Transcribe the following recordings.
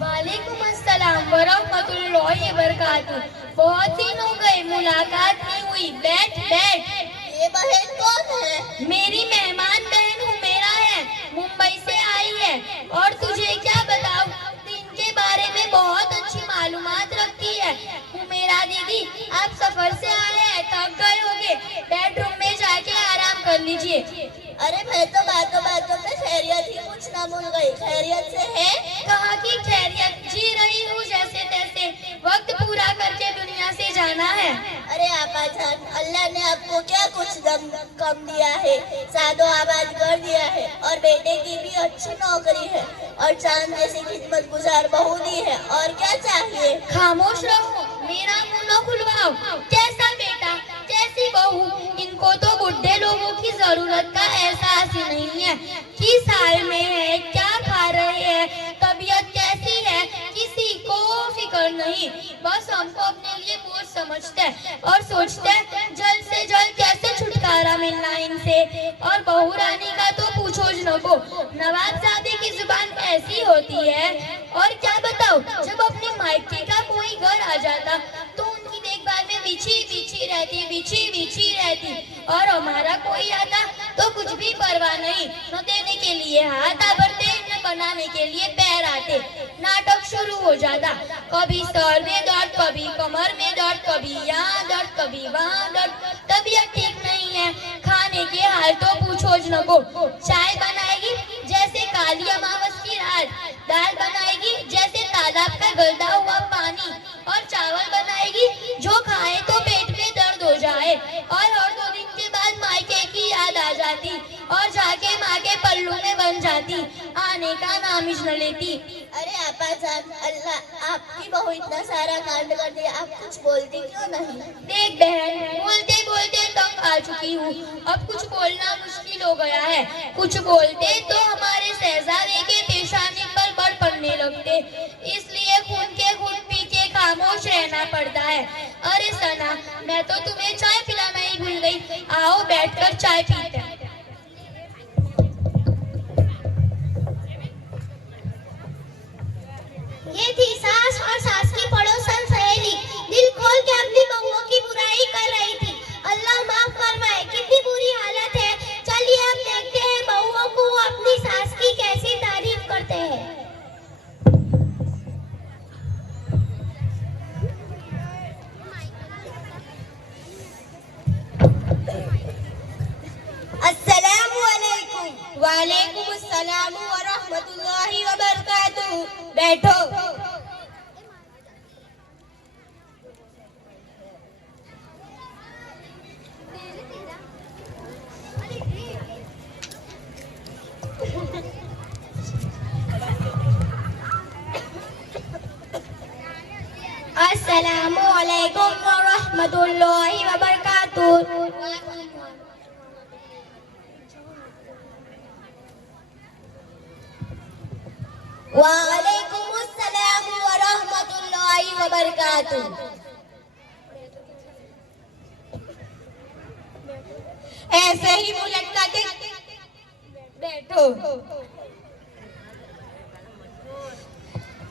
वालेकुम अस्सलाम वरहमतुल्लाहि वबरकातुह। बहुत दिन हो गए, मुलाकात नहीं हुई। बैठ बैठ। ये बहन कौन है? मेरी मेहमान बहन हुमेरा है, मुंबई से आई है। और तुझे क्या बताऊं, दिन के बारे में बहुत अच्छी मालूमात रखती है। हुमेरा दीदी, आप सफर से आए हैं, थक गए होंगे, बेडरूम में जाके आराम कर लीजिए। अरे मैं तो बातों में खैरियत ही पूछना भूल गई। खैरियत से है? कहाँ की खैरियत, जी रही हूँ जैसे तैसे। वक्त पूरा करके दुनिया से जाना है। अरे आपा जान, अल्लाह ने आपको क्या कुछ दम कम दिया है, सादो आबाद कर दिया है, और बेटे की भी अच्छी नौकरी है, और चांद जैसी खिदमत गुजार बहू दी है। और क्या चाहिए? खामोश रहो, मेरा मुंह न खुलवाओ। कैसा बेटा, कैसी बहू, इनको तो बुढ़े लोगों की जरूरत का एहसास ही नहीं है। किस हाल में है, क्या खा रहे हैं, तबीयत कैसी है, किसी को फिक्र नहीं। बस हमको अपने लिए बोझ समझते हैं और सोचते हैं जल्द से जल्द कैसे छुटकारा मिलना इनसे। और बहू रानी का तो पूछो ज न को, नवाबजादे की जुबान ऐसी होती है। और क्या बताओ, जब अपने मायके का कोई घर आ जाता तो उनकी देखभाल में बिछी रहती, और हमारा कोई आता तो कुछ भी परवाह नहीं, न देने के लिए हाथ आवरते, न बनाने के लिए पैर आते। नाटक शुरू हो जाता, कभी सर में दर्द, कभी कमर में दर्द, कभी यहाँ दर्द, कभी वहाँ दर्द। तबीयत ठीक नहीं है, खाने के हाल तो पूछो ज न को। चाय बनाएगी जैसे काली अमावस की रात, दाल बनाएगी जैसे तालाब का गलता हुआ पानी, और चावल बनाएगी जो खाए तो पेट में दर्द हो जाए। और 2 दिन के बाद मायके की याद आ जाती, और जाके माँ के पल्लू में बन जाती, आने का नाम ही न लेती। अरे आपा जान, अल्लाह आपकी बहू इतना सारा कांड कर दिया, आप कुछ बोलती क्यों नहीं? देख बहन, बोलते बोलते तंग आ चुकी हूँ, अब कुछ बोलना मुश्किल हो गया है। कुछ बोलते तो हमारे शहजादे के पेशानी पर बड़ पड़ने लगते, इसलिए खून के घूंट पी के खामोश रहना पड़ता है। अरे सना, मैं तो तुम्हें चाय पिलाना ही भूल गई। आओ बैठकर चाय पीते हैं। ये थी सास और सास की पड़ोसन सहेली, दिल खोल के अपनी बहुओं की बुराई कर रही थी। अल्लाह माफ फरमाए, कितनी बुरी हालत है। चलिए अब देखते हैं बहुओं को अपनी सास की कैसी तारीफ करते हैं। अस्सलामु अलैकुम। वालेकुम अस्सलाम व रहमतुल्लाहि व बरकातुहू। बैठो। अस्सलामु अलैकुम व रहमतुल्लाहि व बरकातुहू। वालेकुम अस्सलाम व रहमतुल्लाहि व बरकातुहू। ऐसे ही मुंह लटका के बैठो।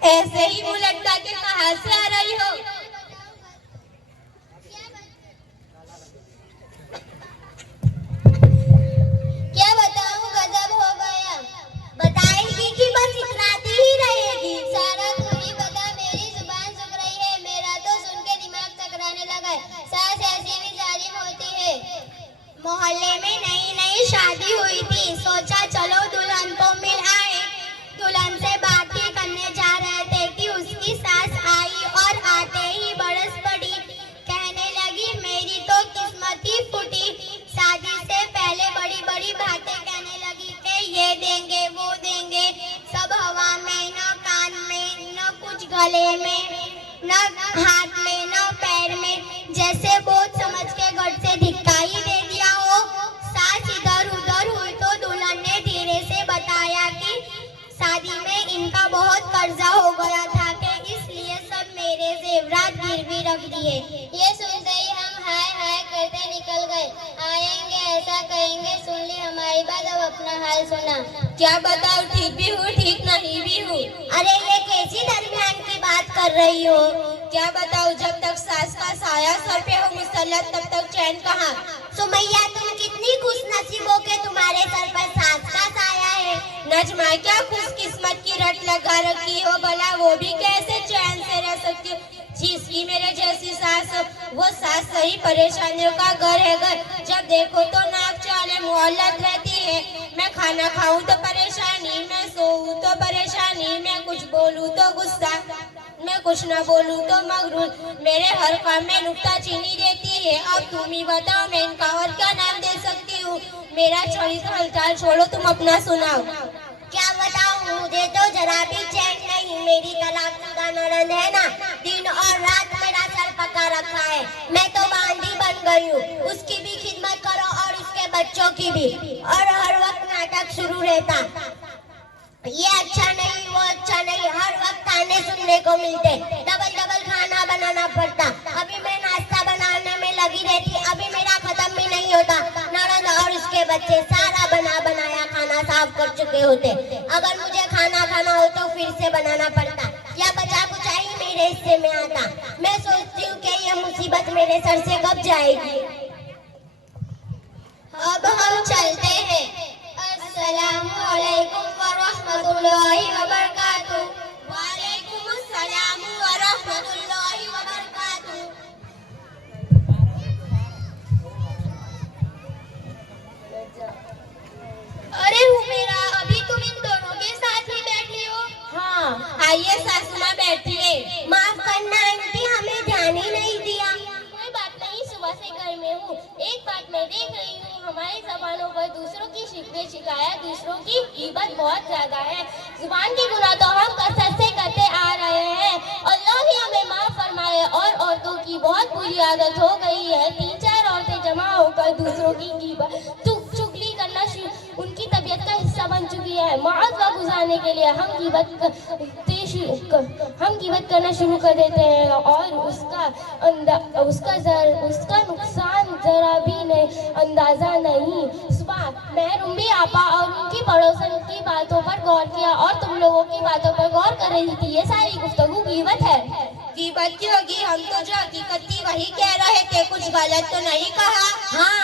ऐसे ही मुंह लटका के कहाँ से आ रही हो? क्या बताऊं, गजब हो गया। बताएगी कि बस इतराती ही रहेगी? सारा तुम्हें पता, मेरी जुबान सूख रही है, मेरा तो सुन के दिमाग चकराने लगा है। सास ऐसी भी जालिम होती है। मोहल्ले में नई शादी हुई थी, सोचा चलो दुल्हन को मिल आए। दुल्हन से बात ही करने जा रहे थे कि उसकी सास आई, और आते ही बरस पड़ी। कहने लगी मेरी तो किस्मत ही फूटी। शादी से पहले बड़ी बड़ी बातें कहने लगी कि ये देंगे वो देंगे, सब हवा में, न कान में, न कुछ गले में, न हाथ में, न पैर में। जैसे बोझ समझ के घर से धिक्का ही दे दिया हो। सास इधर उधर हुई रख दिए। ये सुनते ही हम हाय हाय करते निकल गए। आएंगे ऐसा कहेंगे, सुन ली हमारी बात, अब अपना हाल सुना। क्या बताओ, ठीक भी हूँ ठीक नहीं भी हूँ। अरे ये कैसी दरमियान की बात कर रही हो? क्या बताओ, जब तक सास का साया सर पे हो मुसल्लत तब तक चैन कहाँ। सुमैया तुम कितनी खुश नसीब हो के तुम्हारे सर पर सास का साया है। नजमा क्या खुश किस्मत की रट लगा रखी हो भला, वो भी कैसे चैन से रह सकती हो। जिसकी मेरे जैसी सास, वो सास सही परेशानियों का घर है घर। जब देखो तो नाक चाले मोहल्लत रहती है। मैं खाना खाऊं तो परेशानी, मैं सोऊं तो परेशानी, मैं कुछ बोलूं तो गुस्सा, मैं कुछ ना बोलूं तो मगरूर। मेरे हर काम में नुक्ता चीनी देती है। अब तुम ही बताओ मैं इनका और क्या नाम दे सकती हूँ। मेरा चरित्र हलचाल छोड़ो, तुम अपना सुनाओ। क्या बताऊं, मुझे तो जरा भी चैन नहीं। मेरी तलाकशुदा ननद है ना, दिन और रात मेरा सर पका रखा है। मैं तो बांदी बन गई हूँ। उसकी भी खिदमत करो और उसके बच्चों की भी, और हर वक्त नाटक शुरू रहता। ये अच्छा नहीं, वो अच्छा नहीं, हर वक्त ताने सुनने को मिलते। डबल डबल खाना बनाना पड़ता। अभी मैं नाश्ता बनाने में लगी रहती, अभी मेरा खत्म भी नहीं होता। ननद और उसके बच्चे सारा बना बनाया खाना साफ कर चुके होते। अगर मुझे खाना खाना हो तो फिर से बनाना पड़ता, या बचा कुचा ही मेरे हिस्से में आता। मैं सोचती हूँ कि ये मुसीबत मेरे सर से कब जाएगी। अब हम चलते हैं। अस्सलामुअलैकुम वरहमतुल्लाहि वबरकातुहू। वालेकुम अस्सलाम व रहमतुल्लाहि व बरकातुहू। अरे हुमेरा, अभी तुम इन दोनों के साथ ही बैठी हो? हाँ, आइए सासू माँ बैठिए। माफ करना आंटी, हमें ध्यान ही नहीं दिया। कोई बात नहीं, सुबह से घर में हूँ। एक बात मैं देख रही हूँ, हमारी जबानों पर दूसरों की शिकवे शिकायत, दूसरों की गीबत बहुत ज्यादा है। जुबान की गुनाह तो हम कसरत से करते आ रहे हैं। अल्लाह ही हमें माफ फरमाए। और औरतों की बहुत बुरी आदत हो गई है, 3-4 औरतें जमा होकर दूसरों की गीबत चुगली करना उनकी तबीयत का हिस्सा बन चुकी है। मुआवजा गुजारने के लिए हम गीबत करना शुरू कर देते हैं, और उसका नुकसान जरा भी नहीं अंदाजा नहीं। सुबह मैं रुम्बी आपा और उनकी पड़ोसन की बातों पर गौर किया, और तुम लोगों की बातों पर गौर कर रही थी। ये सारी गुफ्तगू गीबत है। गीबत की होगी, हम तो जो हकीकत थी वही कह रहे थे, कुछ गलत तो नहीं कहा। हाँ,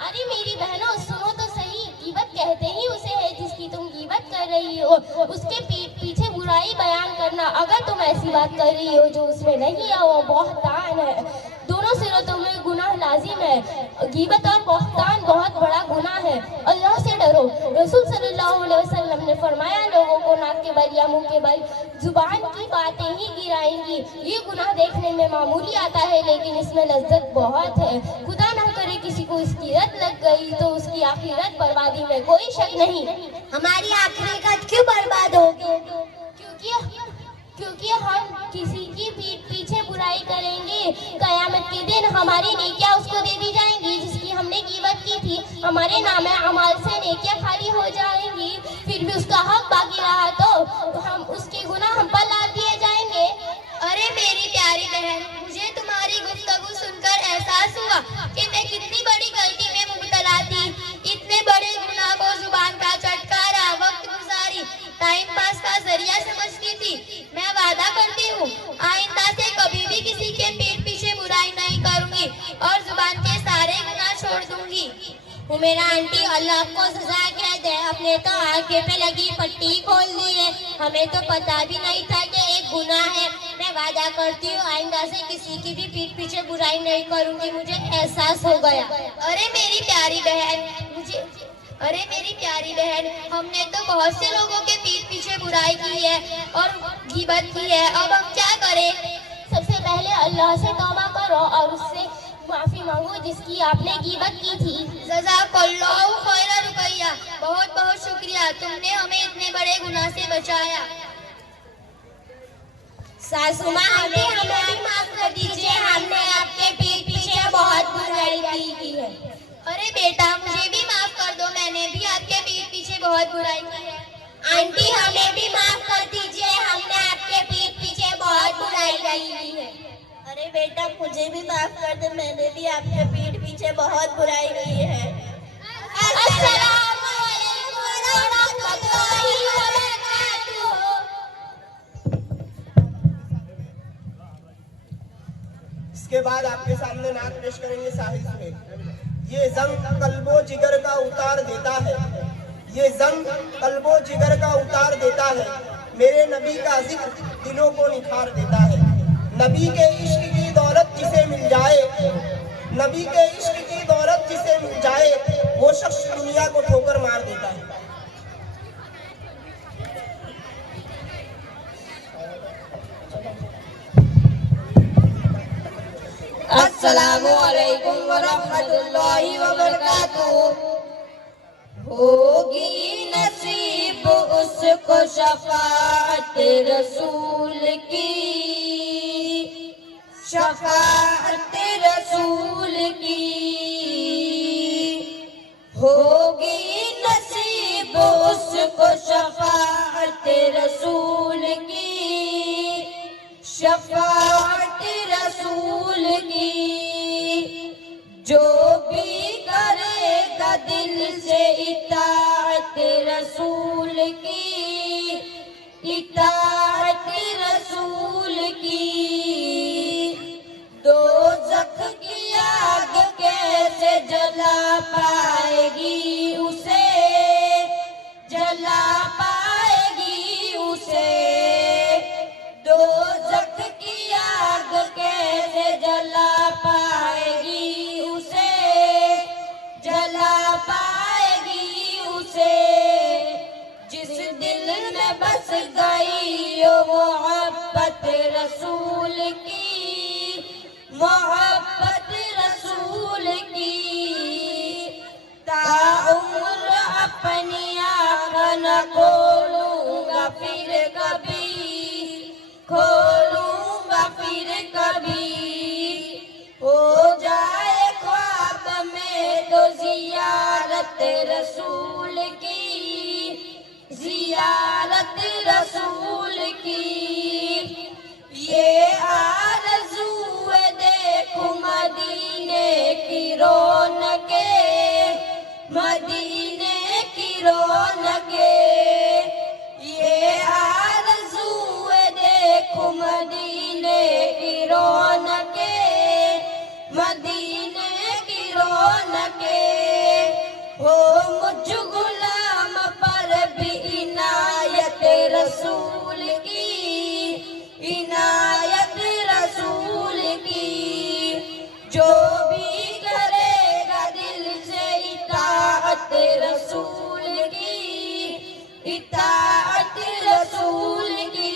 अरे मेरी बहनों सुनो तो सही, गीबत कहते ही उसे है जिसकी तुम गीबत कर रही हो। उसके पीछे बुराई बयान करना, अगर तुम ऐसी बात कर रही हो जो उसमें नहीं है, वो बहतान है। दोनों सिरतों में गुनाह लाजिम है। गीबत और बहतान बहुत बड़ा गुनाह है। अल्लाह से डरो। रसूल सल्लल्लाहु अलैहि वसल्लम ने फरमाया, लोगों को नाक के बल या मुंह के बल जुबान की बातें ही गिराएंगी। ये गुनाह देखने में मामूली आता है, लेकिन इसमें लज्जत बहुत है। खुदा ना करे किसी को इसकी लत लग गई तो उसकी आखिरत बर्बादी में कोई शक नहीं। हमारी आखिरत क्यों बर्बाद होगी? क्योंकि हम किसी की पीठ पीछे बुराई करेंगे, कयामत के दिन हमारी नेकियां उसको दे दी जाएंगी जिसकी हमने कीमत की थी। हमारे नामे अमाल से नेकियां खाली हो जाएंगी, फिर भी उसका हक बाकी रहा तो हम उसके गुनाह हम पर लाद दिए जाएंगे। अरे मेरी प्यारी बहन, मुझे तुम्हारी गुफ्तगू सुनकर एहसास हुआ कि मैं कितनी बड़ी गलती में मुब्तला थी। इतने बड़े गुनाह को जुबान का चटकारा, वक्त गुजारी, टाइम पास का जरिया समझती थी। मैं वादा करती हूँ आइंदा से कभी भी किसी के पीठ पीछे बुराई नहीं करूंगी और जुबान के सारे गुनाह छोड़ दूंगी। हुमेरा आंटी, अल्लाह को सजा कह दे, अपने तो आंखें पे लगी पट्टी खोल दी है। हमें तो पता भी नहीं था कि एक गुनाह है। मैं वादा करती हूँ आइंदा से किसी की भी पीठ पीछे बुराई नहीं करूंगी, मुझे एहसास हो गया। अरे मेरी प्यारी बहन, हमने तो बहुत से लोगों के पीठ पीछे बुराई की है और गीबत की है। अब हम क्या करें? सबसे पहले अल्लाह से तौबा करो और उससे माफी मांगो जिसकी आपने गीबत की थी। जज़ाकल्लाहु खैरा रुकैया, बहुत बहुत शुक्रिया, तुमने हमें इतने बड़े गुनाह से बचाया। सासू माँ, हमें भी माफ कर दीजिए, हमने आपके पीठ पीछे बहुत बुराई की है। अरे बेटा, मुझे भी माफ कर दो, मैंने भी आपके पीठ पीछे बहुत बुराई की है। आंटी हमें भी माफ कर दीजिए, हमने आपके पीठ पीछे बहुत बुराई की है। अरे अरे बेटा मुझे भी माफ कर दे, मैंने भी आपके पीठ पीछे बहुत बुराई की है। इसके बाद आपके सामने नात पेश करेंगे साहिल सुहेल। ये जंग कल्बो जिगर का उतार देता है, ये जंग कल्बो जिगर का उतार देता है, मेरे नबी का जिक्र दिलों को निखार देता है। नबी के इश्क की दौलत जिसे मिल जाए, नबी के इश्क की दौलत जिसे मिल जाए, वो शख्स दुनिया को ठोकर मार देता है। अस्सलामु अलैकुम वरहमतुल्लाहि वबरकातुहू। होगी नसीब उसको शफाअत रसूल की, शफाअत रसूल की। होगी नसीब उसको शफाअत रसूल की, शफाअत रसूल की। जो भी करेगा दिल से इताअत रसूल की, इताअत रसूल की। दोज़ख की आग कैसे जला पाएगी उसे, जला पाएगी उसे। दोज़ख की आग कैसे जला पाएगी उसे, जला पाएगी उसे। जिस दिल में बस गई वो मोहब्बत रसूल की, मोहब्बत रसूल की। ताउम्र अपनी आँख न खोलूंगा फिर कभी, खोलूंगा फिर कभी। हो जाए ख्वाब में तो जियारत रसूल की, जियारत रसूल की। ये आरज़ू है देखूं मदीने की रौनके, मदीने की रौनके। ये आरज़ू है देखूं मदीने की रौनके, मदीने की रौनके। हो मुझ गुलाम पर भी इनायत रसूल की, इनायत रसूल की। जो भी करेगा दिल से इताअत रसूल की, इताअत रसूल की।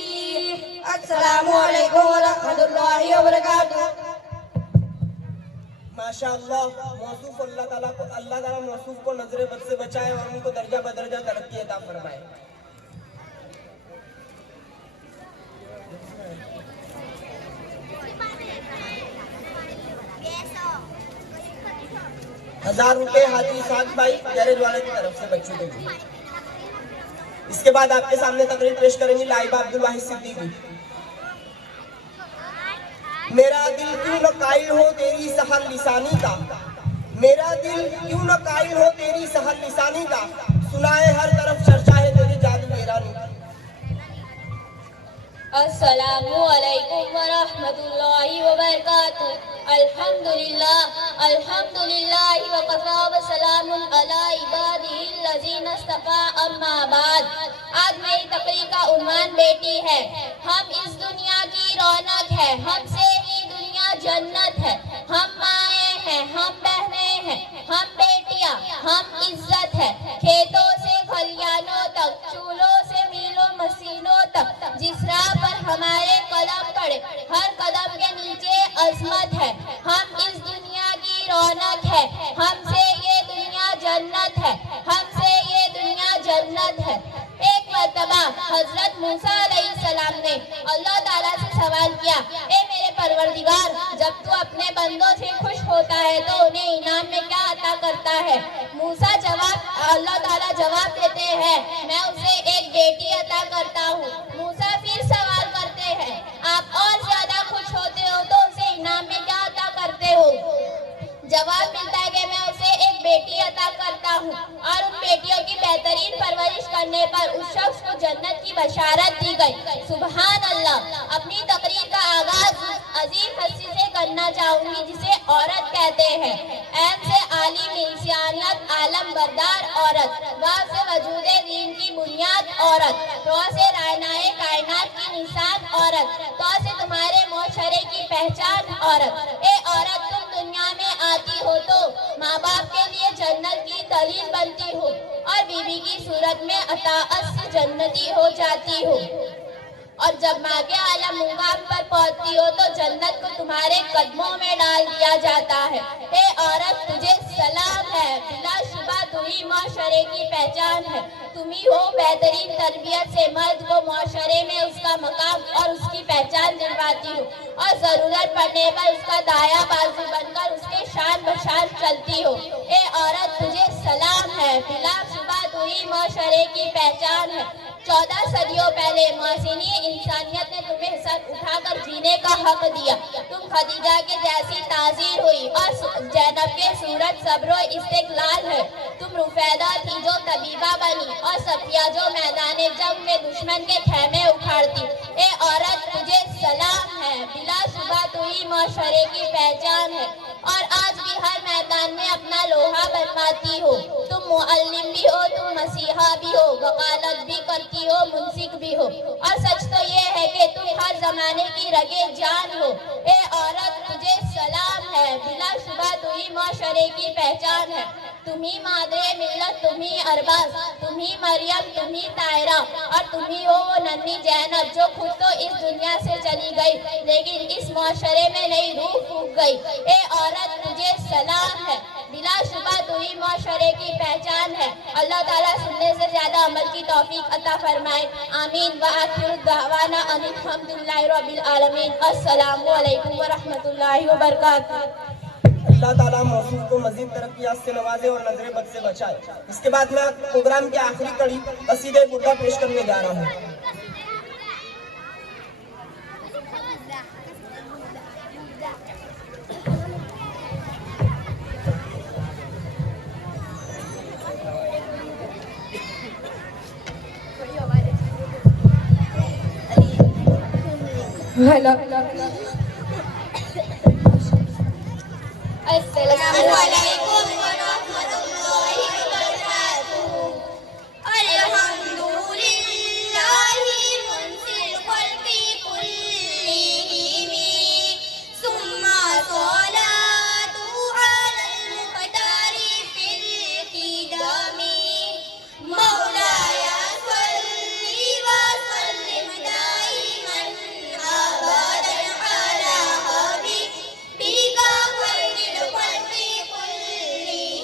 अस्सलामु अलैकुम वरहमतुल्लाहि वबरकातुहू। माशाअल्लाह, मौसूफ अल्लाह ताला मौसूफ को नजर बद से बचाए और उनको दर्जा बदर्जा तरक्की अता फरमाए। ₹1000 हाजी साग भाई गैरेज वाले की तरफ से बच्चों के लिए। इसके बाद आपके सामने तकरीर पेश करेंगी लाइबा अब्दुल वाहिद सिद्दीकी। मेरा दिल क्यों न कायल हो तेरी सहल लिसानी का, मेरा दिल क्यों न कायल हो तेरी सहल लिसानी का। सुनाए हर तरफ चर्चा है तेरे जादू वीरानी। अस्सलामु अलैकुम वरहमतुल्लाहि वबरकातुहू। अल्हम्दुलिल्लाह, अल्हम्दुलिल्लाहि व कफ़ा व सलामुन अला इबादिहिल्लज़ीना इस्तफ़ा, अम्मा बाद। आज मेरी तकरीर का उन्वान बेटी है। हम इस दुनिया की रौनक है, हमसे ही दुनिया जन्नत है। हम माएँ हैं, हम बहनें हैं, हम बेटियाँ, हम इज्जत है। खेतों से खलियानों तक, चूल्हों से मीलों मशीनों तक, जिस राह पर हमारे कदम पड़े हर कदम के नीचे अजमत है। हम इस दुनिया की रौनक है, हमसे ये दुनिया जन्नत है, हमसे ये दुनिया जन्नत है। एक मर्तबा हजरत मूसा अलैहिस्सलाम ने अल्लाह ताला से सवाल किया, ए मेरे परवरदिगार, जब तू अपने बंदों से खुश होता है तो उन्हें इनाम में क्या अता करता है? अल्लाह ताला जवाब देते हैं, मैं उसे एक बेटी अता करता हूँ। मूसा फिर सवाल करते हैं, आप और ज्यादा खुश होते हो तो उसे हूँ और उन बेटियों की बेहतरीन परवरिश करने पर उस शख्स को जन्नत की बशारत दी गई। सुभान अल्लाह। अपनी तकरीर का आगाज अजीम हस्ती से करना चाहूंगी जिसे औरत कहते हैं। ऐन से आलिम इंसानियत आलम बरदार औरत, वाव से वजूदे दीन की बुनियाद औरत, रो से रायनाए कायनात की निशान औरत, तो से तुम्हारे मोशरे की पहचान औरत। ए औरत, तुम दुनिया में आती हो तो माँ बाप के लिए जन्नत की दलील बनती हो और बीवी की सूरत में अताअत से जन्नती हो जाती हो, और जब माँ के आला मुकाम पर पहुंचती हो तो जन्नत को तुम्हारे कदमों में डाल दिया जाता है। हे औरत, तुझे सलाम है, बिलाशुबा तू ही माशरे की पहचान है। तुम ही हो बेहतरीन तरबियत से मर्द को माशरे में उसका मकाम और उसकी पहचान दिलवाती हो और जरूरत पड़ने पर उसका दाया बाजू बनकर उसके शान बशान चलती हो। हे औरत, तुझे सलाम है, बिलाशुबा तू ही माशरे की पहचान है। 14 सदियों पहले मासीनी इंसानियत ने तुम्हें सर उठाकर जीने का हक दिया। तुम खदीजा के जैसी ताजीर हुई और जैनब के सूरत सब्रो इस्तिकलाल है। तुम रुफैदा थी जो तबीबा बनी और सफिया जो मैदान जंग में दुश्मन के खेमे उखाड़ती। ए औरत, तुझे सलाम है, बिलाशुबा तू ही माशरे की पहचान है और आज भी हर मैदान में अपना लोहा बनवाती हो। तुम मुअल्लिम भी हो, तुम मसीहा भी हो, वकालत भी करती हो, मुंसिक भी हो, और सच तो ये है कि तुम हर जमाने की रगे जान हो। ए औरत, तुझे सलाम है, बिलाशुबा तू ही माशरे की पहचान है। तुम ही मादरे मिल्लत, तुम ही अरबाज, तुम ही मरियम, तुम ही तायरा और तुम ही हो वो नन्ही जैनब जो खुद तो इस दुनिया से चली गई लेकिन इस माशरे में नई रूह फूंक गई। ए औरत, तुझे सलाम है, बिलाशुबा तू ही माशरे की पहचान है। अल्लाह ताला सुनने से ज्यादा अमल की तौफीक अता फरमाए। आमीन। व आखिर दावाना अनिल हम्दुलिल्लाहि रब्बिल आलमीन। अस्सलामु अलैकुम व रहमतुल्लाहि व बरकातहू। अल्लाह ताला मौजूद को मजीद तरक्कियात से नवाजे और नजरे बद से बचाए। इसके बाद मैं प्रोग्राम की आखिरी कड़ी कसीदे बुर्दा पेश करने जा रहा हूँ। अस्सलामुअलैकुम व रहमतुल्लाहि व बरकातुहू। अल्हम्दुलिल्लाहि मुनसिल खल्क़ि कुल्लिहिम, सुम्मा सलातु अलल मुख्तारि फिल क़िदामी, मौलाया सल्लि व सल्लिम दाइमन अबदन अला हबीबिका खैरिल खल्क़ि कुल्लिहिम।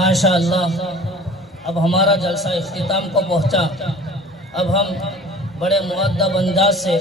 माशाअल्लाह, अब हमारा जलसा इख्तिताम को पहुंचा। अब हम बड़े मुअद्दब अंदाज से